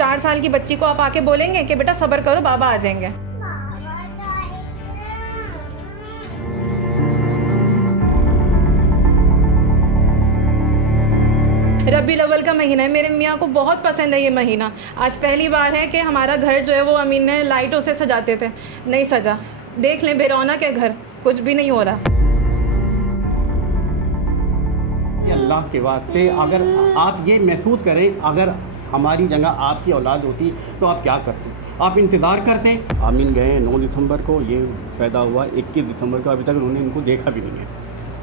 4 साल की बच्ची को आप आके बोलेंगे कि बेटा सब्र करो, बाबा आ जाएंगे? रबीउल अव्वल का महीना है, मेरे मियाँ को बहुत पसंद है ये महीना। आज पहली बार है कि हमारा घर जो है वो अमीन ने लाइटों से सजाते थे, नहीं सजा। देख लें बेरौनक है घर, कुछ भी नहीं हो रहा। अल्लाह के वास्ते अगर आप ये महसूस करें, अगर हमारी जगह आपकी औलाद होती तो आप क्या करते? आप इंतज़ार करते। आमीन गए 9 दिसंबर को, ये पैदा हुआ 21 दिसंबर को, अभी तक उन्होंने इनको देखा भी नहीं है।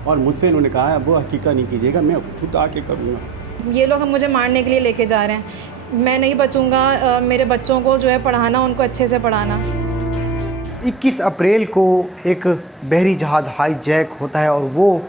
और मुझसे इन्होंने कहा है वो हकीकत नहीं कीजिएगा, मैं खुद आके करूँगा। ये लोग हम मुझे मारने के लिए लेके जा रहे हैं, मैं नहीं बचूँगा। मेरे बच्चों को जो है पढ़ाना, उनको अच्छे से पढ़ाना। 21 अप्रैल को एक बहरी जहाज़ हाईजैक होता है और वो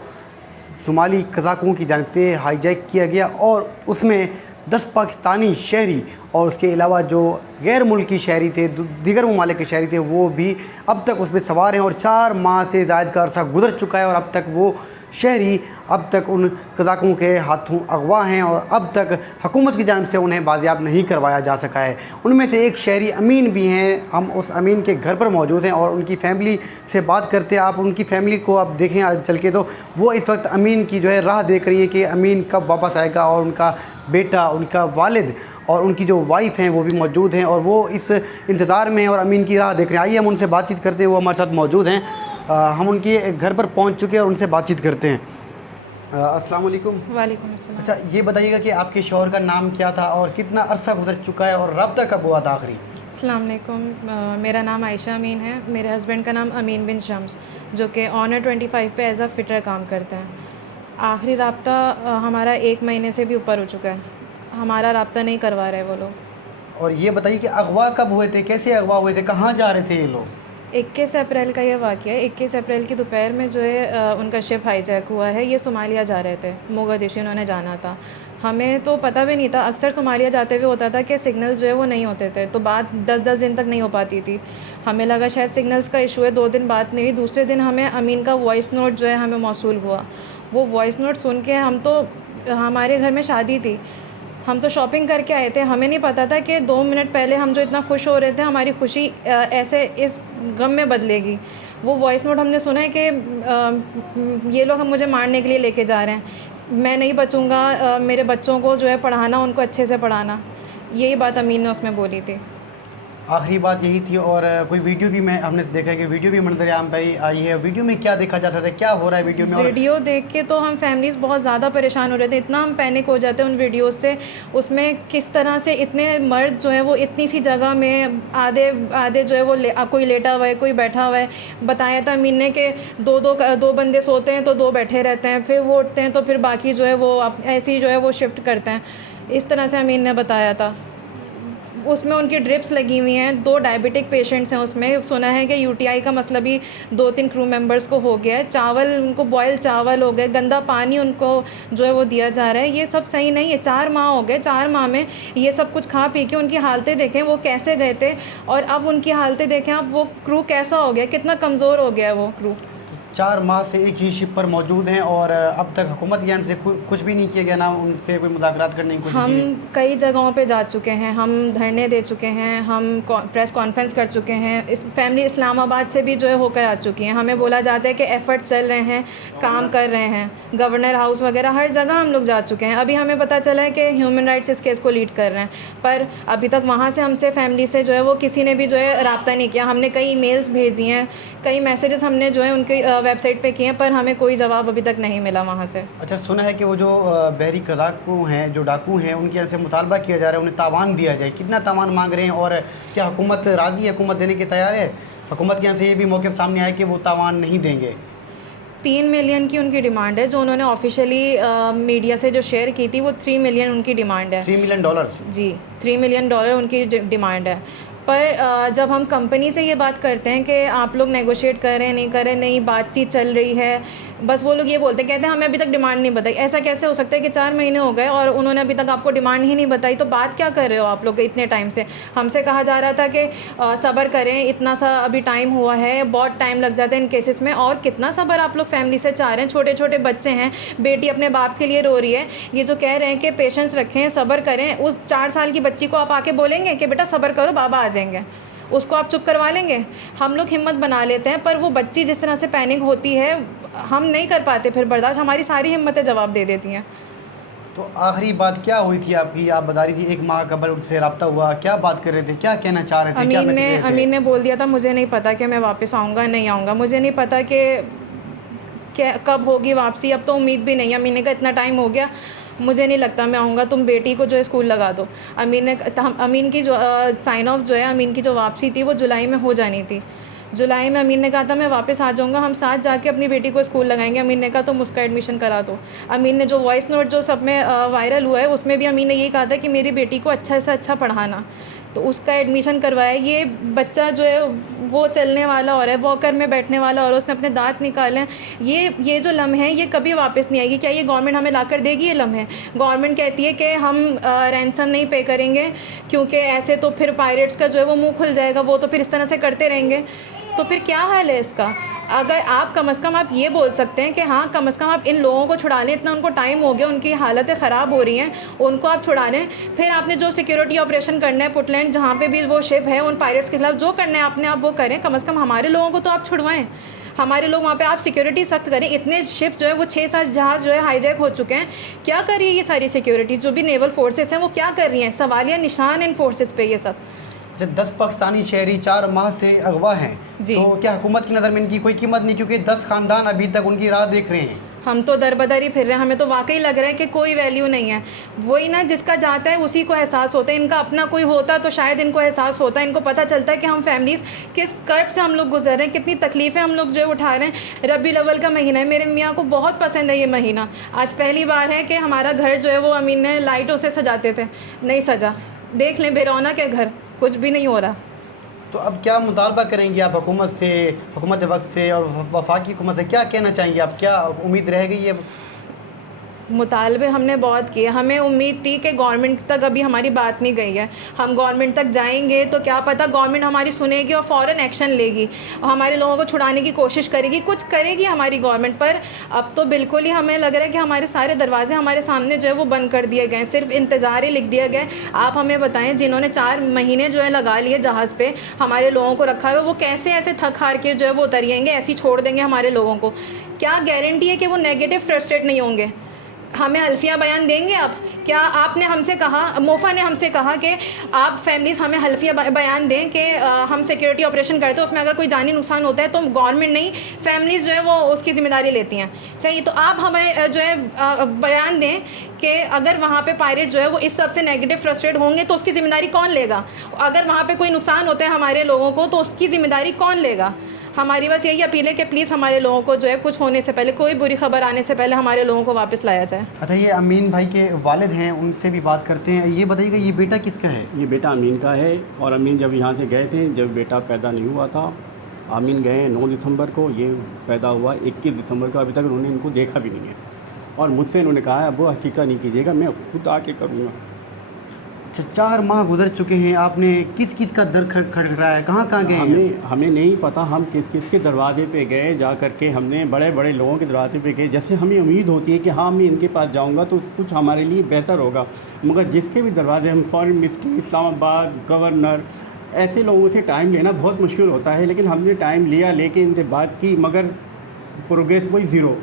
सोमाली कज़ाकों की जानिब से हाईजैक किया गया और उसमें 10 पाकिस्तानी शहरी और उसके अलावा जो गैर मुल्की शहरी थे, दीगर ममालिक के शहरी थे, वो भी अब तक उसमें सवार हैं और 4 माह से ज़ायद का अरसा गुजर चुका है और अब तक वो शहरी अब तक उन कज़ाकों के हाथों अगवा हैं और अब तक हुकूमत की जानिब से उन्हें बाजियाब नहीं करवाया जा सका है। उनमें से एक शहरी अमीन भी हैं। हम उस अमीन के घर पर मौजूद हैं और उनकी फ़ैमिली से बात करते हैं। आप उनकी फ़ैमिली को आप देखें आज चल के, तो वो इस वक्त अमीन की जो है राह देख रही है कि अमीन कब वापस आएगा और उनका बेटा, उनका वालिद और उनकी जो वाइफ़ हैं वो भी मौजूद हैं और वो इस इंतज़ार में हैं और अमीन की राह देख रहे हैं। आइए हम उनसे बातचीत करते हैं, वो हमारे साथ मौजूद हैं। हम उनके घर पर पहुंच चुके हैं और उनसे बातचीत करते हैं। अस्सलाम वालेकुम। वालेकुम अस्सलाम। अच्छा, ये बताइएगा कि आपके शौहर का नाम क्या था और कितना अरसा गुजर चुका है और रब्ता कब हुआ था आखिरी? अस्सलाम वालेकुम। मेरा नाम आयशा अमीन है। मेरे हस्बैंड का नाम अमीन बिन शम्स, जो कि ऑनर 25 पे एज़ अ फ़िटर काम करते हैं। आखिरी रब्ता हमारा 1 महीने से भी ऊपर हो चुका है, हमारा रब्ता नहीं करवा रहे वो लोग। और ये बताइए कि अगवा कब हुए थे, कैसे अगवा हुए थे, कहाँ जा रहे थे ये लोग? 21 अप्रैल का ये वाक़या है। 21 अप्रैल की दोपहर में जो है उनका शिप हाईजैक हुआ है। ये सोमालिया जा रहे थे, मोगादिशु उन्होंने जाना था। हमें तो पता भी नहीं था। अक्सर सोमालिया जाते हुए होता था कि सिग्नल्स जो है वो नहीं होते थे, तो बात 10-10 दिन तक नहीं हो पाती थी। हमें लगा शायद सिग्नल्स का इशू है, 2 दिन बात नहीं हुई। दूसरे दिन हमें अमीन का वॉइस नोट जो है हमें मौसूल हुआ। वो वॉइस नोट सुन के हम तो, हमारे घर में शादी थी, हम तो शॉपिंग करके आए थे। हमें नहीं पता था कि 2 मिनट पहले हम जो इतना खुश हो रहे थे, हमारी खुशी ऐसे इस गम में बदलेगी। वो वॉइस नोट हमने सुना है कि ये लोग हम मुझे मारने के लिए लेके जा रहे हैं, मैं नहीं बचूँगा। मेरे बच्चों को जो है पढ़ाना, उनको अच्छे से पढ़ाना, यही बात अमीन ने उसमें बोली थी। आखिरी बात यही थी। और कोई वीडियो भी हमने देखा है कि वीडियो भी मंजर आम पर आई है। वीडियो में क्या देखा जा सकता है, क्या हो रहा है वीडियो में? वीडियो देख के तो हम फैमिलीज़ बहुत ज़्यादा परेशान हो रहे थे, इतना हम पैनिक हो जाते हैं उन वीडियोस से। उसमें किस तरह से इतने मर्द जो है वो इतनी सी जगह में आधे जो है वो कोई लेटा हुआ है, कोई बैठा हुआ है। बताया था अमीन ने कि दो बंदे सोते हैं तो 2 बैठे रहते हैं, फिर वो उठते हैं तो फिर बाकी जो है वो ऐसे ही जो है वो शिफ्ट करते हैं। इस तरह से अमीन ने बताया था। उसमें उनकी ड्रिप्स लगी हुई हैं, 2 डायबिटिक पेशेंट्स हैं उसमें। सुना है कि यूटीआई का मसला भी 2-3 क्रू मेंबर्स को हो गया है। चावल उनको, बॉयल चावल हो गए, गंदा पानी उनको जो है वो दिया जा रहा है। ये सब सही नहीं है। 4 माह हो गए, 4 माह में ये सब कुछ खा पी के उनकी हालतें देखें, वो कैसे गए थे और अब उनकी हालतें देखें। अब वो क्रू कैसा हो गया, कितना कमज़ोर हो गया है वो क्रू। 4 माह से एक ही शिप पर मौजूद हैं और अब तक हुकूमत की जानिब से कुछ भी नहीं किया गया, ना उनसे कोई मुज़ाकरात करने की कोशिश? हम कई जगहों पे जा चुके हैं, हम धरने दे चुके हैं, हम प्रेस कॉन्फ्रेंस कर चुके हैं। इस फैमिली इस्लामाबाद से भी जो है होकर आ चुकी हैं। हमें बोला जाता है कि एफ़र्ट चल रहे हैं, काम कर रहे हैं, गवर्नर हाउस वगैरह हर जगह हम लोग जा चुके हैं। अभी हमें पता चला है कि ह्यूमन राइट्स इस केस को लीड कर रहे हैं, पर अभी तक वहाँ से हमसे फैमिली से जो है वो किसी ने भी जो है रब्ता नहीं किया। हमने कई ईमेल्स भेजी हैं, कई मैसेजेस हमने जो है उनकी वेबसाइट पे किए हैं, पर हमें कोई जवाब अभी तक नहीं मिला वहाँ से। अच्छा, सुना है कि वो जो बहरी कज़ाकू हैं, जो डाकू हैं, उनकी तरफ से मुतालबा किया जा रहा है उन्हें तावान दिया जाए। कितना तावान मांग रहे हैं और क्या हुकूमत राज़ी है, हुकूमत देने की तैयार है? हुकूमत की तरफ से ये भी मौक़िफ़ सामने आया कि वो तावान नहीं देंगे। 3 मिलियन की उनकी डिमांड है, जो उन्होंने ऑफिशियली मीडिया से जो शेयर की थी, वो 3 मिलियन उनकी डिमांड है। $3 मिलियन? जी, $3 मिलियन उनकी डिमांड है। पर जब हम कंपनी से ये बात करते हैं कि आप लोग नेगोशिएट कर रहे हैं, नहीं कर रहे, नहीं बातचीत चल रही है, बस वो लोग ये बोलते हैं, कहते हैं हमें अभी तक डिमांड नहीं बताई। ऐसा कैसे हो सकता है कि 4 महीने हो गए और उन्होंने अभी तक आपको डिमांड ही नहीं बताई? तो बात क्या कर रहे हो आप लोग इतने टाइम से? हमसे कहा जा रहा था कि सब्र करें, इतना सा अभी टाइम हुआ है, बहुत टाइम लग जाता है इन केसेस में। और कितना सब्र आप लोग फैमिली से चाह रहे हैं? छोटे छोटे बच्चे हैं, बेटी अपने बाप के लिए रो रही है। ये जो कह रहे हैं कि पेशेंस रखें, सब्र करें, उस 4 साल की बच्ची को आप आके बोलेंगे कि बेटा सब्र करो, बाबा आ जाएंगे, उसको आप चुप करवा लेंगे? हम लोग हिम्मत बना लेते हैं, पर वो बच्ची जिस तरह से पैनिक होती है हम नहीं कर पाते फिर बर्दाश्त, हमारी सारी हिम्मतें जवाब दे देती हैं। तो आखिरी बात क्या हुई थी आपकी? आप बता रही थी 1 माह कबल उनसे रब्ता हुआ, क्या बात कर रहे थे, क्या कहना चाह रहे थे? अमीन ने बोल दिया था मुझे नहीं पता कि मैं वापस आऊँगा नहीं आऊँगा, मुझे नहीं पता कि कब होगी वापसी, अब तो उम्मीद भी नहीं है। अमीन ने कहा इतना टाइम हो गया, मुझे नहीं लगता मैं आऊँगा, तुम बेटी को जो है स्कूल लगा दो। अमीन की जो साइन ऑफ जो है, अमीन की जो वापसी थी वो जुलाई में हो जानी थी। जुलाई में अमीन ने कहा था मैं वापस आ जाऊँगा, हम साथ जाके अपनी बेटी को स्कूल लगाएंगे। अमीन ने कहा तुम उसका एडमिशन करा दो। अमीन ने जो वॉइस नोट जो सब में वायरल हुआ है उसमें भी अमीन ने यही कहा था कि मेरी बेटी को अच्छा से अच्छा पढ़ाना, तो उसका एडमिशन करवाया। ये बच्चा जो है वो चलने वाला और है, वॉकर में बैठने वाला और उसने अपने दांत निकाले हैं। ये जो लम्हे हैं ये कभी वापस नहीं आएगी। क्या ये गवर्नमेंट हमें लाकर देगी ये लम्हे? गवर्नमेंट कहती है कि हम रैंसम नहीं पे करेंगे क्योंकि ऐसे तो फिर पायरेट्स का जो है वो मुंह खुल जाएगा, वो तो फिर इस तरह से करते रहेंगे। तो फिर क्या हाल है इसका? अगर आप कम से कम आप ये बोल सकते हैं कि हाँ कम से कम आप इन लोगों को छुड़ा लें, इतना उनको टाइम हो गया, उनकी हालतें ख़राब हो रही हैं, उनको आप छुड़ा लें। फिर आपने जो सिक्योरिटी ऑपरेशन करना है पुटलैंड जहाँ पे भी वो शिप है, उन पायरेट्स के खिलाफ जो करना है आपने आप वो करें। कम से कम हमारे लोगों को तो आप छुड़वाएं, हमारे लोग वहाँ पे आप सिक्योरिटी सख्त करें। इतने शिप जो है वो 6-7 जहाज़ जो है हाईजैक हो चुके हैं, क्या कर रही है ये सारी सिक्योरिटी? जो भी नेवल फोर्सेस हैं वो क्या कर रही हैं? सवालिया निशान इन फोर्सेस पे ये सब। जब 10 पाकिस्तानी शहरी 4 माह से अगवा हैं, तो क्या हुकूमत की नज़र में इनकी कोई कीमत नहीं? क्योंकि 10 ख़ानदान अभी तक उनकी राह देख रहे हैं। हम तो दर बदर ही फिर रहे हैं, हमें तो वाकई लग रहा है कि कोई वैल्यू नहीं है। वही ना, जिसका जाता है उसी को एहसास होता है। इनका अपना कोई होता तो शायद इनको एहसास होता, इनको पता चलता है कि हम फैमिलीज़ किस कर्ब से हम लोग गुजर रहे हैं, कितनी तकलीफ़ें हम लोग जो है उठा रहे हैं। रबी अव्वल का महीना है, मेरे मियाँ को बहुत पसंद है ये महीना। आज पहली बार है कि हमारा घर जो है वो अमीन ने लाइटों से सजाते थे, नहीं सजा। देख लें बेरौनक है घर, कुछ भी नहीं हो रहा। तो अब क्या मुतालबा करेंगी आप हुकूमत से, हुकूमत वक्त से और वफाकी हुकूमत से? क्या कहना चाहेंगे आप? क्या उम्मीद रह गई है? मुतालबे हमने बहुत किए, हमें उम्मीद थी कि गवर्नमेंट तक अभी हमारी बात नहीं गई है। हम गवर्नमेंट तक जाएंगे तो क्या पता गवर्नमेंट हमारी सुनेगी और फ़ौरन एक्शन लेगी, हमारे लोगों को छुड़ाने की कोशिश करेगी, कुछ करेगी हमारी गवर्नमेंट। पर अब तो बिल्कुल ही हमें लग रहा है कि हमारे सारे दरवाजे हमारे सामने जो है वो बंद कर दिए गए, सिर्फ इंतज़ार ही लिख दिया गया। आप हमें बताएं, जिन्होंने 4 महीने जो है लगा लिए जहाज़ पे हमारे लोगों को रखा हुआ है, वो कैसे ऐसे थक हार के जो है वो उतरिएंगे, ऐसे ही छोड़ देंगे हमारे लोगों को? क्या गारंटी है कि वो नेगेटिव फ्रस्ट्रेट नहीं होंगे? हमें हल्फिया बयान देंगे आप? क्या आपने हमसे कहा, मोफा ने हमसे कहा कि आप फैमिलीज़ हमें हल्फिया बयान दें कि हम सिक्योरिटी ऑपरेशन करते हैं, उसमें अगर कोई जानी नुकसान होता है तो गवर्नमेंट नहीं फैमिलीज़ जो है वो उसकी ज़िम्मेदारी लेती हैं। सही, तो आप हमें जो है बयान दें कि अगर वहाँ पे पायरेट जो है वो इस सब से नेगेटिव फ्रस्ट्रेट होंगे तो उसकी ज़िम्मेदारी कौन लेगा? अगर वहाँ पे कोई नुकसान होता है हमारे लोगों को तो उसकी ज़िम्मेदारी कौन लेगा? हमारी बस यही अपील है कि प्लीज़ हमारे लोगों को जो है कुछ होने से पहले, कोई बुरी खबर आने से पहले हमारे लोगों को वापस लाया जाए। अच्छा, ये अमीन भाई के वालिद हैं, उनसे भी बात करते हैं। ये बताइएगा ये बेटा किसका है? ये बेटा अमीन का है, और अमीन जब यहाँ से गए थे, जब बेटा पैदा नहीं हुआ था, अमीन गए 9 दिसंबर को, ये पैदा हुआ 21 दिसंबर को। अभी तक उन्होंने इनको देखा भी नहीं है, और मुझसे इन्होंने कहा है वो हकीकत नहीं कीजिएगा, मैं खुद आके करूँगा। अच्छा, 4 माह गुजर चुके हैं, आपने किस किस का दर खटखटाया है? कहाँ कहाँ गए? हमें नहीं पता हम किस किस के दरवाजे पे गए, जा करके हमने बड़े बड़े लोगों के दरवाजे पे गए। जैसे हमें उम्मीद होती है कि हाँ मैं इनके पास जाऊंगा तो कुछ हमारे लिए बेहतर होगा, मगर जिसके भी दरवाजे, हम फॉरेन मिनिस्ट्री, इस्लामाबाद, गवर्नर, ऐसे लोगों से टाइम लेना बहुत मुश्किल होता है। लेकिन हमने टाइम लिया, लेके इनसे बात की, मगर प्रोग्रेस वही ज़ीरो।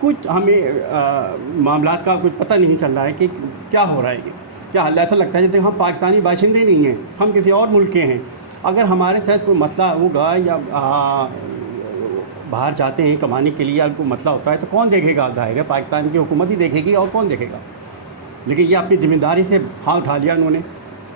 कुछ हमें मामलात का कुछ पता नहीं चल रहा है कि क्या हो रहा है, क्या हाल। ऐसा लगता है जैसे हम पाकिस्तानी बाशिंदे नहीं हैं, हम किसी और मुल्क के हैं। अगर हमारे साथ कोई मसला होगा या बाहर जाते हैं कमाने के लिए या कोई मसला होता है तो कौन देखेगा? जाहिर है पाकिस्तान की हुकूमत ही देखेगी, और कौन देखेगा? लेकिन ये अपनी ज़िम्मेदारी से हाथ उठा लिया इन्होंने।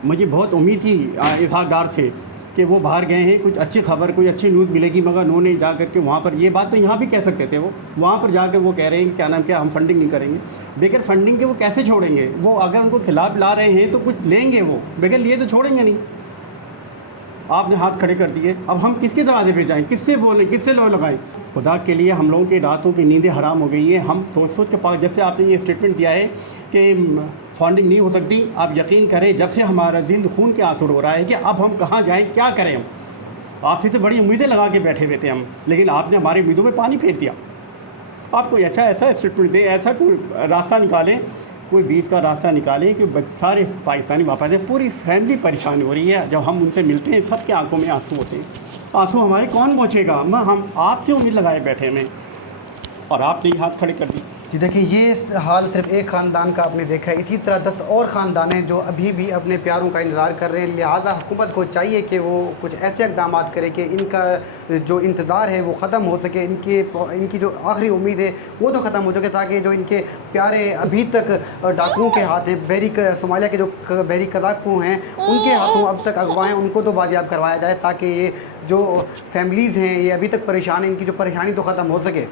मुझे बहुत उम्मीद थी इसहाक डार से कि वो बाहर गए हैं, कुछ अच्छी खबर, कोई अच्छी न्यूज़ मिलेगी, मगर उन्होंने जा करके वहाँ पर, ये बात तो यहाँ भी कह सकते थे, वो वहाँ पर जाकर वो कह रहे हैं क्या नाम क्या, हम फंडिंग नहीं करेंगे। बगैर फंडिंग के वो कैसे छोड़ेंगे? वो अगर उनको खिलाफ ला रहे हैं तो कुछ लेंगे, वो बगैर लिए तो छोड़ेंगे नहीं। आपने हाथ खड़े कर दिए, अब हम किसके दरवाजे पे जाएं, किससे बोलें, किससे लो लगाएं? खुदा के लिए हम लोगों की रातों की नींदें हराम हो गई हैं। हम सोच के पास, जब से आपने ये स्टेटमेंट दिया है कि फंडिंग नहीं हो सकती, आप यकीन करें जब से हमारा दिल खून के आंसू हो रहा है कि अब हम कहाँ जाएं, क्या करें। हम आपसे तो बड़ी उम्मीदें लगा के बैठे हुए थे हम, लेकिन आपने हमारी उम्मीदों में पानी फेर दिया। आप कोई अच्छा ऐसा स्टेटमेंट दें, ऐसा कोई रास्ता निकालें कोई बीच का रास्ता निकाले कि सारे पाकिस्तानी वापस आए। पूरी फैमिली परेशान हो रही है। जब हम उनसे मिलते हैं सबके आंखों में आंसू होते हैं। आंसू हमारे कौन पहुँचेगा? हम आपसे उम्मीद लगाए बैठे हैं और आपने ही हाथ खड़े कर दिए। जी देखिए, ये हाल सिर्फ एक ख़ानदान का आपने देखा है, इसी तरह 10 और ख़ानदान हैं जो अभी भी अपने प्यारों का इंतज़ार कर रहे हैं। लिहाजा हुकूमत को चाहिए कि वो कुछ ऐसे इक़दाम करे कि इनका जो इंतज़ार है वो ख़त्म हो सके, इनकी जो आखिरी उम्मीद है वो तो ख़त्म हो सके, ताकि जो इनके प्यारे अभी तक डाकुओं के हाथ हैं, सोमालिया के जो बहरी कज़ाक़ू हैं उनके हाथों अब तक अगवा हैं, उनको तो बाजियाब करवाया जाए, ताकि ये जो फैमिलीज़ हैं ये अभी तक परेशान हैं, इनकी जो परेशानी तो ख़त्म हो सके।